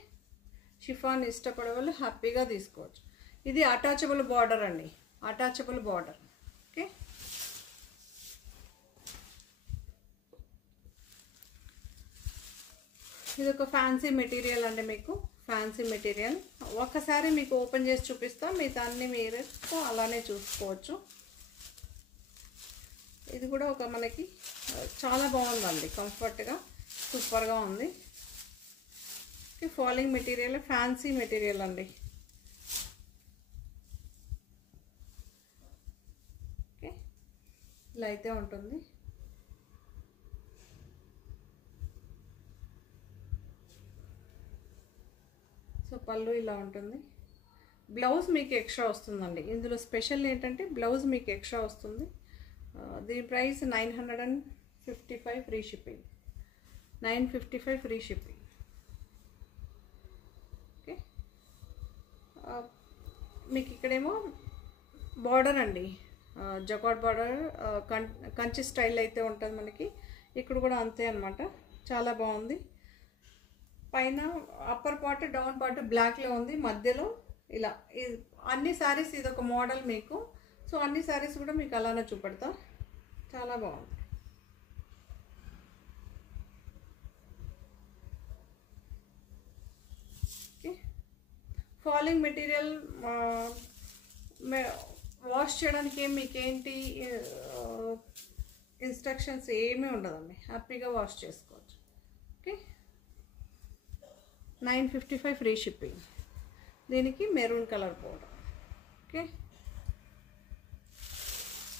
షిఫాన్ ఇష్టపడే వాళ్ళు హ్యాపీగా తీసుకోవచ్చు. ఇది అటాచబుల్ బార్డర్ అండి. Attachable border. ఓకే, ఇది ఒక ఫ్యాన్సీ మెటీరియల్ అండి. మీకు ఫ్యాన్సీ మెటీరియల్ ఒక్కసారి మీకు ఓపెన్ చేసి చూపిస్తా, మిగతాన్ని మీరు అలానే చూసుకోవచ్చు. ఇది కూడా ఒక మనకి చాలా బాగుందండి, కంఫర్ట్గా సూపర్గా ఉంది. ఫాలింగ్ మెటీరియల్, ఫ్యాన్సీ మెటీరియల్ అండి. ఓకే, ఇలా అయితే ఉంటుంది. సో పళ్ళు ఇలా ఉంటుంది. బ్లౌజ్ మీకు ఎక్స్ట్రా వస్తుందండి. ఇందులో స్పెషల్ ఏంటంటే బ్లౌజ్ మీకు ఎక్స్ట్రా వస్తుంది. దీని price 955 free shipping. 955 free shipping. Okay, మీకు ఇక్కడేమో బార్డర్ అండి, జకార్డ్ బార్డర్ కంచి స్టైల్ అయితే ఉంటుంది మనకి. ఇక్కడ కూడా అంతే అనమాట. చాలా బాగుంది. పైన అప్పర్ పార్ట్ డౌన్ పార్ట్ బ్లాక్లో ఉంది, మధ్యలో ఇలా. అన్ని శారీస్ ఇది ఒక మోడల్ మీకు. సో అన్ని శారీస్ కూడా మీకు అలానే చూపెడతా. చాలా బాగుంది. ఓకే, ఫాలింగ్ మెటీరియల్ వాష్ చేయడానికి మీకేంటి ఇన్స్ట్రక్షన్స్ ఏమీ ఉండదండి. హ్యాపీగా వాష్ చేసుకోవచ్చు. Okay, 955 free shipping. దీనికి maroon colour powder. Okay,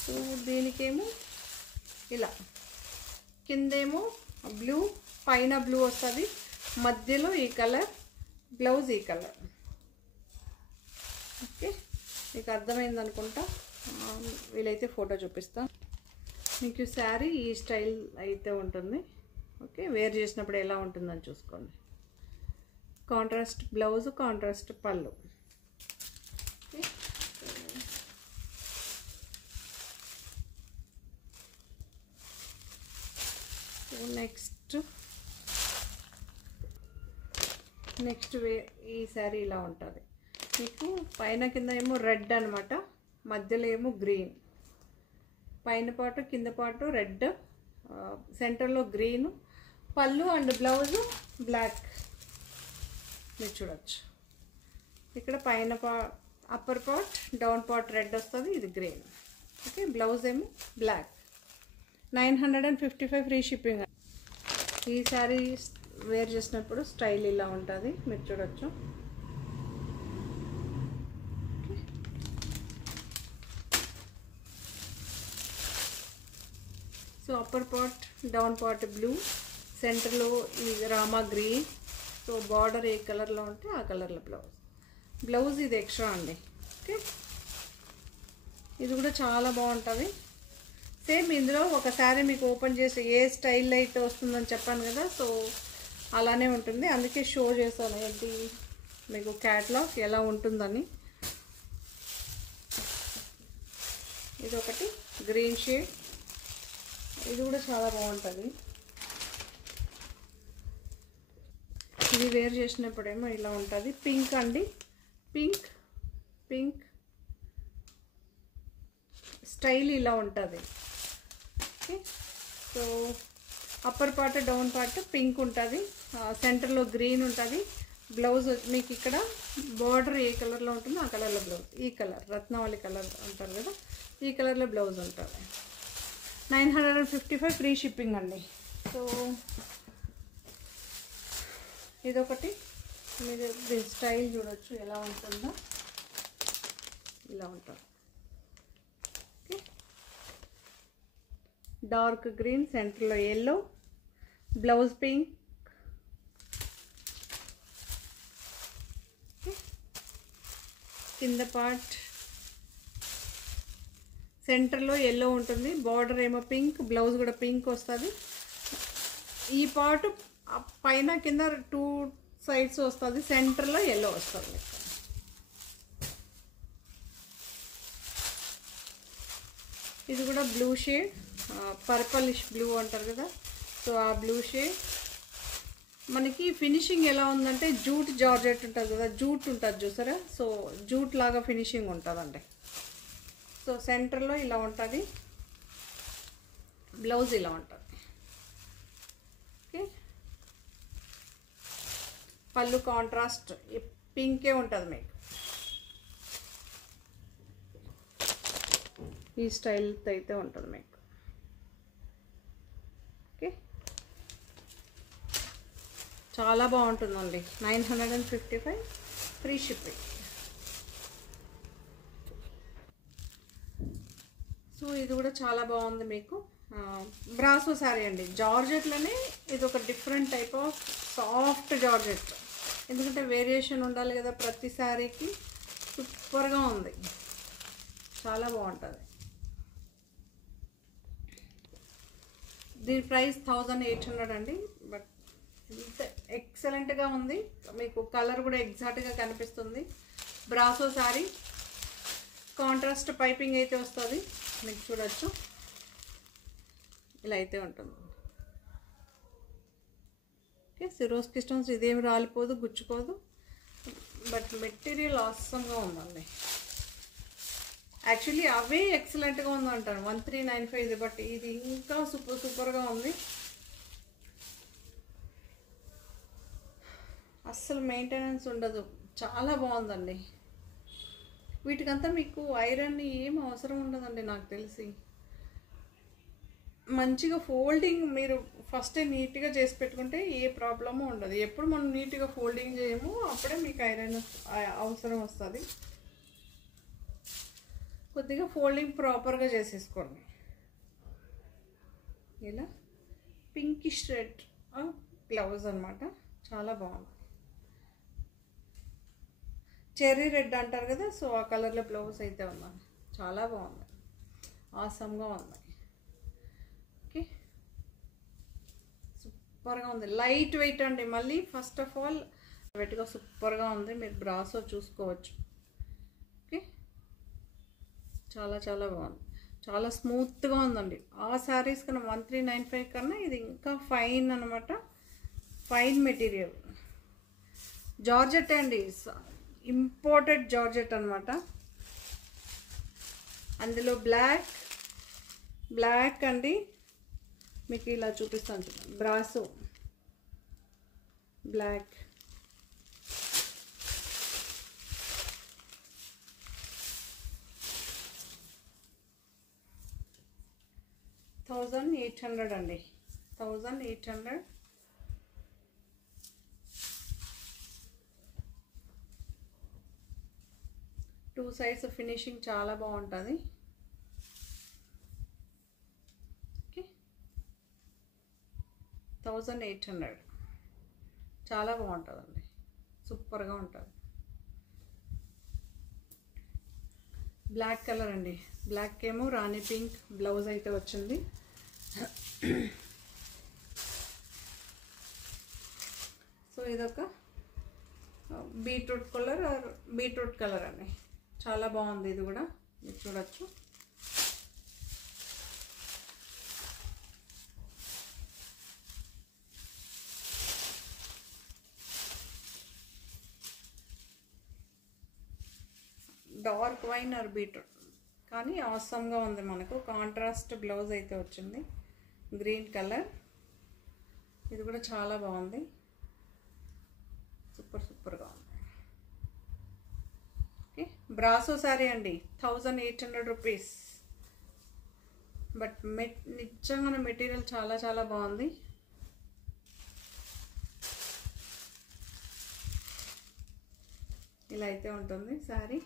so దీనికేమో ఇలా కిందేమో బ్లూ, పైన బ్లూ వస్తుంది, మధ్యలో ఈ కలర్, బ్లౌజ్ ఈ కలర్. ఓకే, మీకు అర్థమైంది అనుకుంటా. వీలైతే ఫోటో చూపిస్తాను మీకు. శారీ ఈ స్టైల్ అయితే ఉంటుంది. ఓకే, వేర్ చేసినప్పుడు ఎలా ఉంటుందని చూసుకోండి. కాంట్రాస్ట్ బ్లౌజ్, కాంట్రాస్ట్ పళ్ళు. నెక్స్ట్ ఈ శారీ ఇలా ఉంటుంది మీకు. పైన కింద ఏమో రెడ్ అనమాట, మధ్యలో ఏమో గ్రీన్. పైన పాటు కింద పాటు రెడ్, సెంటర్లో గ్రీన్. పళ్ళు అండ్ బ్లౌజ్ బ్లాక్. మీరు చూడొచ్చు ఇక్కడ పైన upper part down part red వస్తుంది, ఇది గ్రీన్. ఓకే, బ్లౌజ్ ఏమో బ్లాక్. 955 free shipping. ఈ శారీ వేర్ చేసినప్పుడు స్టైల్ ఇలా ఉంటుంది, మీరు చూడొచ్చు. So upper part down part blue, సెంటర్లో ఈ రామా గ్రీన్. సో బార్డర్ ఏ కలర్లో ఉంటే ఆ కలర్లో బ్లౌజ్. బ్లౌజ్ ఇది ఎక్స్ట్రా అండి. ఓకే, ఇది కూడా చాలా బాగుంటుంది. సేమ్ ఇందులో ఒక శారీ మీకు ఓపెన్ చేసి ఏ స్టైల్ అయితే వస్తుందని చెప్పాను కదా, సో అలానే ఉంటుంది. అందుకే షో చేశాను ఏంటి మీకు క్యాట్లాగ్ ఎలా ఉంటుందని. ఇది ఒకటి గ్రీన్ షేడ్, ఇది కూడా చాలా బాగుంటుంది. ఇది వేర్ చేసినప్పుడేమో ఇలా ఉంటుంది. పింక్ అండి, పింక్ పింక్ స్టైల్ ఇలా ఉంటుంది. Okay, so upper part down part pink ఉంటుంది, సెంటర్లో గ్రీన్ ఉంటుంది. బ్లౌజ్ మీకు ఇక్కడ బార్డర్ ఏ కలర్లో ఉంటుందో ఆ కలర్లో బ్లౌజ్, ఈ కలర్ రత్నావళి కలర్ అంటారు కదా, ఈ కలర్లో బ్లౌజ్ ఉంటుంది. 955 ఫ్రీ షిప్పింగ్ అండి. సో ఇదొకటి, మీరు దీని స్టైల్ చూడొచ్చు ఎలా ఉంటుందో, ఇలా ఉంటుంది. ఓకే, డార్క్ గ్రీన్, సెంటర్లో ఎల్లో, బ్లౌజ్ పింక్. కింద పార్ట్ సెంటర్లో ఎల్లో ఉంటుంది, బార్డర్ ఏమో పింక్, బ్లౌజ్ కూడా పింక్ వస్తుంది. ఈ పార్ట్ పైన కింద 2 సైడ్స్ వస్తుంది, సెంటర్లో ఎల్లో వస్తుంది. ఇది కూడా బ్లూ షేడ్, పర్పలిష్ బ్లూ అంటారు కదా, సో ఆ బ్లూ షేడ్. మనకి ఫినిషింగ్ ఎలా ఉందంటే జూట్ జార్జెట్ ఉంటుంది కదా, జూట్ ఉంటుంది చూసారా, సో జూట్ లాగా ఫినిషింగ్ ఉంటుందండి. సో సెంటర్లో ఇలా ఉంటుంది, బ్లౌజ్ ఇలా ఉంటుంది. ఓకే, పళ్ళు కాంట్రాస్ట్ పింకే ఉంటుంది మీకు. ఈ స్టైల్తో అయితే ఉంటుంది మీకు. ఓకే, చాలా బాగుంటుందండి. 955 ఫ్రీ షిప్పింగ్. సో ఇది కూడా చాలా బాగుంది మీకు. బ్రాసో శారీ అండి, జార్జెట్లోనే ఇది ఒక different type of soft georgette. ఎందుకంటే వేరియేషన్ ఉండాలి కదా ప్రతి శారీకి. సూపర్గా ఉంది, చాలా బాగుంటుంది. దీని ప్రైస్ 1800 అండి. బట్ ఇంత ఎక్సలెంట్గా ఉంది మీకు, కలర్ కూడా ఎగ్జాక్ట్గా కనిపిస్తుంది. బ్రాసో శారీ, కాంట్రాస్ట్ పైపింగ్ అయితే వస్తుంది మీకు, చూడొచ్చు ఇలా అయితే ఉంటుంది. ఓకే, సిరోస్కి స్టోన్స్ ఇదేమి రాలిపోదు, గుచ్చుకోదు. బట్ మెటీరియల్ ఆసంగా ఉందండి. యాక్చువల్లీ అవే ఎక్సలెంట్గా ఉందంటారు 1395 ఇది, బట్ ఇది ఇంకా సూపర్గా ఉంది. అస్సలు మెయింటెనెన్స్ ఉండదు, చాలా బాగుందండి. వీటికంతా మీకు ఐరన్ ఏం అవసరం ఉండదండి నాకు తెలిసి. మంచిగా ఫోల్డింగ్ మీరు ఫస్టే నీట్గా చేసి పెట్టుకుంటే ఏ ప్రాబ్లము ఉండదు. ఎప్పుడు మనం నీట్గా ఫోల్డింగ్ చేయము, అప్పుడే మీకు ఐరన్ అవసరం వస్తుంది. కొద్దిగా ఫోల్డింగ్ ప్రాపర్గా చేసేసుకోండి. ఇలా పింకిష్ రెడ్ గ్లౌజ్ అనమాట, చాలా బాగుంది. చెర్రీ రెడ్ అంటారు కదా, సో ఆ కలర్లో బ్లౌజ్ అయితే ఉన్నాను, చాలా బాగుంది, ఆసమ్గా ఉంది. ఓకే, సూపర్గా ఉంది, లైట్ వెయిట్ అండి. మళ్ళీ ఫస్ట్ ఆఫ్ ఆల్ వెయిట్గా సూపర్గా ఉంది, మీరు బ్రాసో చూసుకోవచ్చు. ఓకే, చాలా చాలా బాగుంది, చాలా స్మూత్గా ఉందండి. ఆ శారీస్ కన్నా 1395 కన్నా ఇది ఇంకా ఫైన్ అనమాట, ఫైన్ మెటీరియల్. జార్జెట్ అండి, ఇంపోర్టెడ్ జార్జెట్ అనమాట. అందులో బ్లాక్ అండి, మీకు ఇలా చూపిస్తాను చూడండి. బ్రాసో బ్లాక్, $1800 అండి, 1800. టూ సైడ్స్ ఫినిషింగ్ చాలా బాగుంటుంది. ఓకే, 1800, చాలా బాగుంటుందండి, సూపర్గా ఉంటుంది. బ్లాక్ కలర్ అండి, బ్లాక్ ఏమో రాణి పింక్ బ్లౌజ్ అయితే వచ్చింది. సో ఇదొక బీట్రూట్ కలర్ అండి, చాలా బాగుంది. ఇది కూడా మీరు చూడొచ్చు. డార్క్ వైన్ ఆర్ బీట్రూట్ కానీ ఆసమ్గా ఉంది. మనకు కాంట్రాస్ట్ బ్లౌజ్ అయితే వచ్చింది, గ్రీన్ కలర్. ఇది కూడా చాలా బాగుంది, సూపర్గా ఉంది. ఓకే, బ్రాసో శారీ అండి, 1800 రూపీస్. బట్ నిజంగా మెటీరియల్ చాలా చాలా బాగుంది. ఇలా అయితే ఉంటుంది శారీ.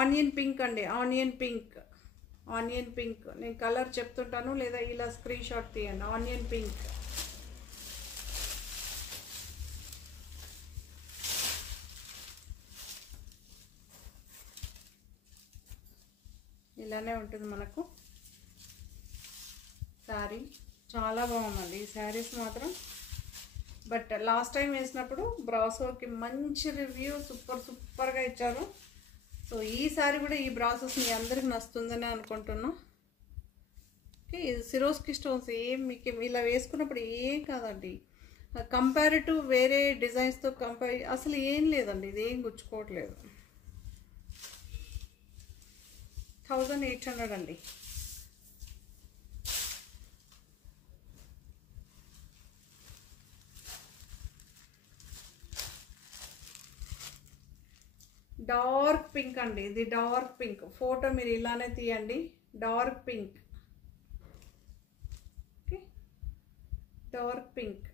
ఆనియన్ పింక్ అండి, ఆనియన్ పింక్. నేను కలర్ చెప్తుంటాను, లేదా ఇలా స్క్రీన్ షాట్ తీయండి. ఆనియన్ పింక్, ఇలానే ఉంటుంది మనకు శారీ. చాలా బాగుందండి ఈ శారీస్ మాత్రం. బట్ లాస్ట్ టైం వేసినప్పుడు బ్రాసోకి మంచి రివ్యూ, సూపర్గా ఇచ్చారు. సో ఈ సారీ కూడా ఈ బ్రాసెస్ మీ అందరికి నచ్చుతుందని అనుకుంటున్నా. ఓకే, ఇది సిరోస్కి స్టోన్స్ ఏం మీకు ఇలా వేసుకున్నప్పుడు ఏం కాదండి, కంపారిటివ్ వేరే డిజైన్స్తో అసలు ఏం లేదండి, ఇది ఏం గుచ్చుకోవట్లేదు. 1800 అండి. డార్క్ పింక్ అండి, ఇది డార్క్ పింక్. ఫోటో మీరు ఇలానే తీయండి, dark pink. Okay, dark pink.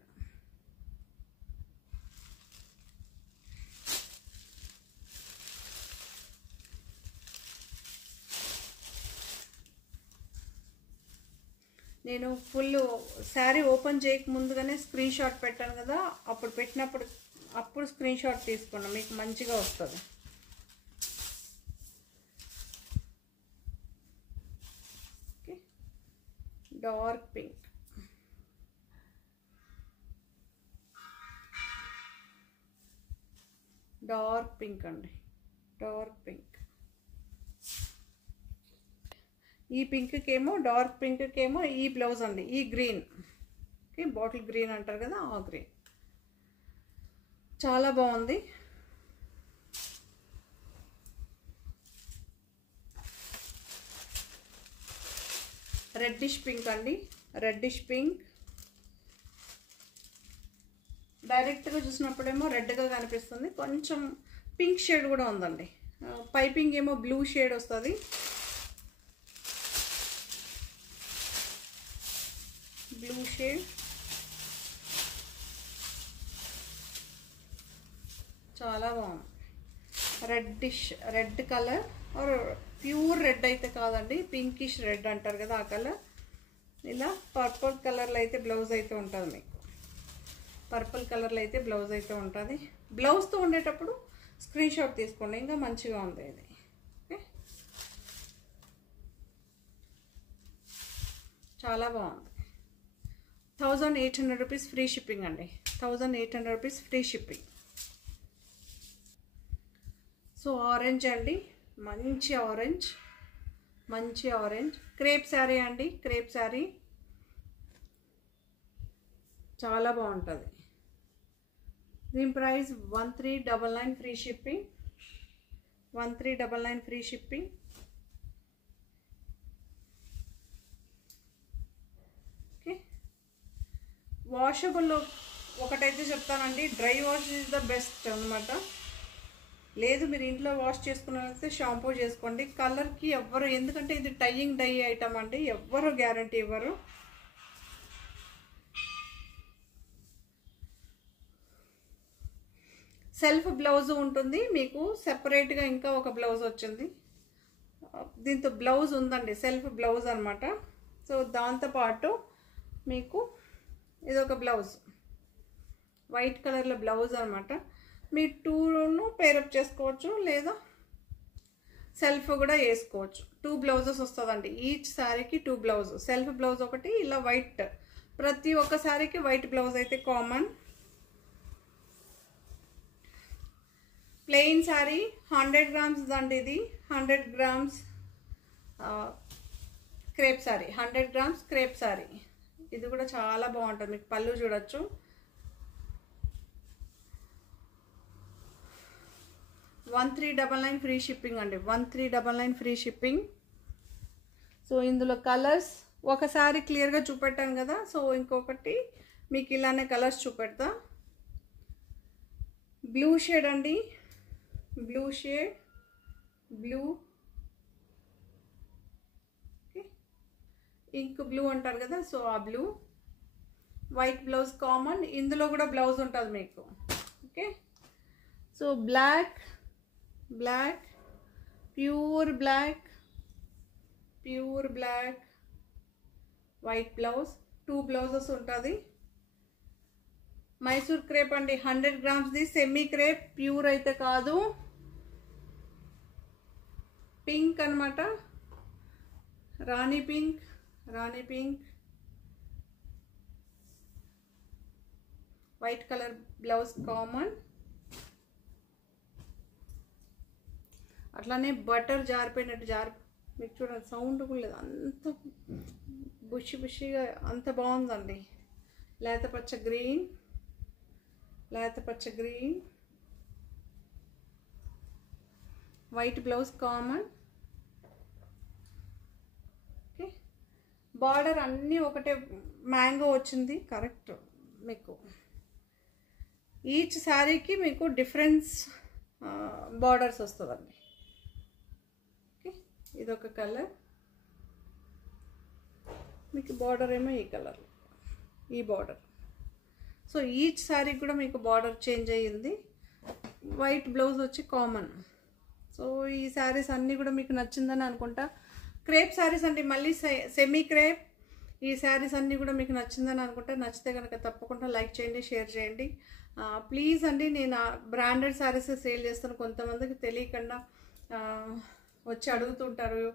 నేను ఫుల్ శారీ ఓపెన్ చేయక ముందుగానే స్క్రీన్ షాట్ పెట్టాను కదా, అప్పుడు స్క్రీన్ షాట్ తీసుకున్నాను, మీకు మంచిగా వస్తుంది. డార్క్ పింక్, డార్క్ పింక్ అండి, డార్క్ పింక్. ఈ పింక్కి ఏమో, డార్క్ పింక్కి ఏమో ఈ బ్లౌజ్ అండి, ఈ గ్రీన్. ఓకే, బాటిల్ గ్రీన్ అంటారు కదా, ఆ గ్రీన్ చాలా బాగుంది. రెడ్డిష్ పింక్ అండి, రెడ్డిష్ పింక్. డైరెక్ట్గా చూసినప్పుడేమో రెడ్గా కనిపిస్తుంది, కొంచెం పింక్ షేడ్ కూడా ఉందండి. పైపింగ్ ఏమో బ్లూ షేడ్ వస్తుంది. బ్లూ షేడ్ చాలా బాగుంది. Red colour, or pure red అయితే కాదండి, పింకిష్ రెడ్ అంటారు కదా ఆ కలర్. ఇలా పర్పుల్ కలర్లో అయితే బ్లౌజ్ అయితే ఉంటుంది మీకు, పర్పుల్ కలర్లో అయితే బ్లౌజ్ అయితే ఉంటుంది. బ్లౌజ్తో ఉండేటప్పుడు స్క్రీన్ షాట్ తీసుకోండి, ఇంకా మంచిగా ఉంది ఇది. ఓకే, చాలా బాగుంది. 1800 రూపీస్ ఫ్రీ షిప్పింగ్ అండి, 1800 rupees free shipping. So orange అండి, మంచి ఆరెంజ్ క్రేప్ శారీ అండి, క్రేప్ శారీ చాలా బాగుంటుంది. దీని price 1399 free shipping, 1399 free shipping. Okay, వాషబుల్లో ఒకటైతే చెప్తానండి, dry wash is the best అనమాట. లేదు మీరు ఇంట్లో వాష్ చేసుకున్నట్లయితే షాంపూ చేసుకోండి. కలర్కి ఎవ్వరు, ఎందుకంటే ఇది టైయింగ్ డై ఐటమ్ అండి, ఎవ్వరు గ్యారంటీ ఇవ్వరు. సెల్ఫ్ బ్లౌజ్ ఉంటుంది మీకు, సెపరేట్గా ఇంకా ఒక బ్లౌజ్ వచ్చింది. దీంతో బ్లౌజ్ ఉందండి, సెల్ఫ్ బ్లౌజ్ అనమాట. సో దాంతోపాటు మీకు ఇదొక బ్లౌజ్, వైట్ కలర్లో బ్లౌజ్ అనమాట. మీరు 2ను పేరప్ చేసుకోవచ్చు, లేదా సెల్ఫ్ కూడా వేసుకోవచ్చు. 2 బ్లౌజెస్ వస్తుందండి. ఈచ్ శారీకి 2 బ్లౌజ్, సెల్ఫ్ బ్లౌజ్ ఒకటి, ఇలా వైట్. ప్రతి ఒక్క శారీకి వైట్ బ్లౌజ్ అయితే కామన్. ప్లెయిన్ శారీ 100 గ్రామ్స్ అండి. ఇది 100 grams crepe sari, 100 grams crepe sari. ఇది కూడా చాలా బాగుంటుంది. మీకు పళ్ళు చూడొచ్చు. $1399 ఫ్రీ షిప్పింగ్ అండి. 1399 ఫ్రీ షిప్పింగ్. సో ఇందులో కలర్స్ ఒకసారి క్లియర్గా చూపెట్టాను కదా, సో ఇంకొకటి మీకు ఇలానే కలర్స్ చూపెడతా. బ్లూ షేడ్ అండి, blue shade, blue, ink blue అంటారు కదా, సో ఆ బ్లూ. వైట్ బ్లౌజ్ కామన్, ఇందులో కూడా బ్లౌజ్ ఉంటుంది మీకు. Okay, so black, black, pure black, pure black, white blouse, 2 blouses ఉంటుంది. మైసూర్ క్రేప్ అండి, 100 గ్రామ్స్ది, సెమీ క్రేప్, ప్యూర్ అయితే కాదు. పింక్ అనమాట, rani pink, rani pink, white colour blouse common. అట్లానే బటర్ జారిపోయినట్టు మీకు చూడండి, సౌండ్ కూడా లేదు, అంత బుషి బుషిగా అంత బాగుందండి. లేతపచ్చ గ్రీన్, లేతపచ్చ green, white blouse common. Okay, border అన్నీ ఒకటే మ్యాంగో వచ్చింది కరెక్ట్. మీకు ఈచ్ శారీకి మీకు డిఫరెన్స్ బార్డర్స్ వస్తుందండి. ఓకే, ఇదొక కలర్, మీకు బార్డర్ ఏమో ఈ కలర్, ఈ బార్డర్. సో ఈచ్ శారీ కూడా మీకు బార్డర్ చేంజ్ అయ్యింది. వైట్ బ్లౌజ్ వచ్చి కామన్. సో ఈ శారీస్ అన్నీ కూడా మీకు నచ్చిందని అనుకుంటా. క్రేప్ శారీస్ అండి, మళ్ళీ సెమీ క్రేప్. ఈ శారీస్ అన్నీ కూడా మీకు నచ్చిందని అనుకుంటా. నచ్చితే కనుక తప్పకుండా లైక్ చేయండి, షేర్ చేయండి. ప్లీజ్ అండి, నేను బ్రాండెడ్ శారీస్ సేల్ చేస్తాను. కొంతమందికి తెలియకుండా వచ్చి అడుగుతుంటారు,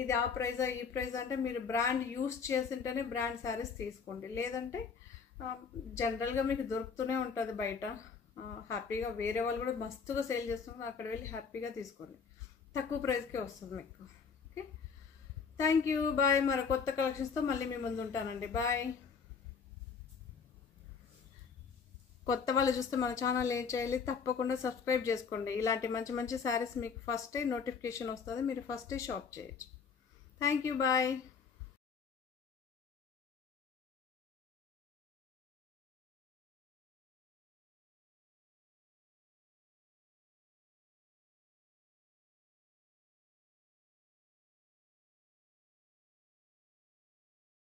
ఇది ఆ ప్రైజా ఈ ప్రైజ్ అంటే, మీరు బ్రాండ్ యూస్ చేసింటేనే బ్రాండ్ శారీస్ తీసుకోండి. లేదంటే జనరల్గా మీకు దొరుకుతూనే ఉంటుంది బయట. హ్యాపీగా వేరే వాళ్ళు కూడా మస్తుగా సేల్ చేస్తున్నారు, అక్కడ వెళ్ళి హ్యాపీగా తీసుకోండి. తక్కువ ప్రైస్కే వస్తుంది మీకు. Okay, thank you, bye. మరో కొత్త కలెక్షన్స్తో మళ్ళీ మీ ముందు ఉంటానండి. బాయ్. కొత్త వాళ్ళు చూస్తే మన ఛానల్ ఏం చేయాలి, తప్పకుండా సబ్స్క్రైబ్ చేసుకోండి. ఇలాంటి మంచి మంచి శారీస్ మీకు ఫస్టే నోటిఫికేషన్ వస్తుంది, మీరు ఫస్టే షాప్ చేయొచ్చు. Thank you, bye.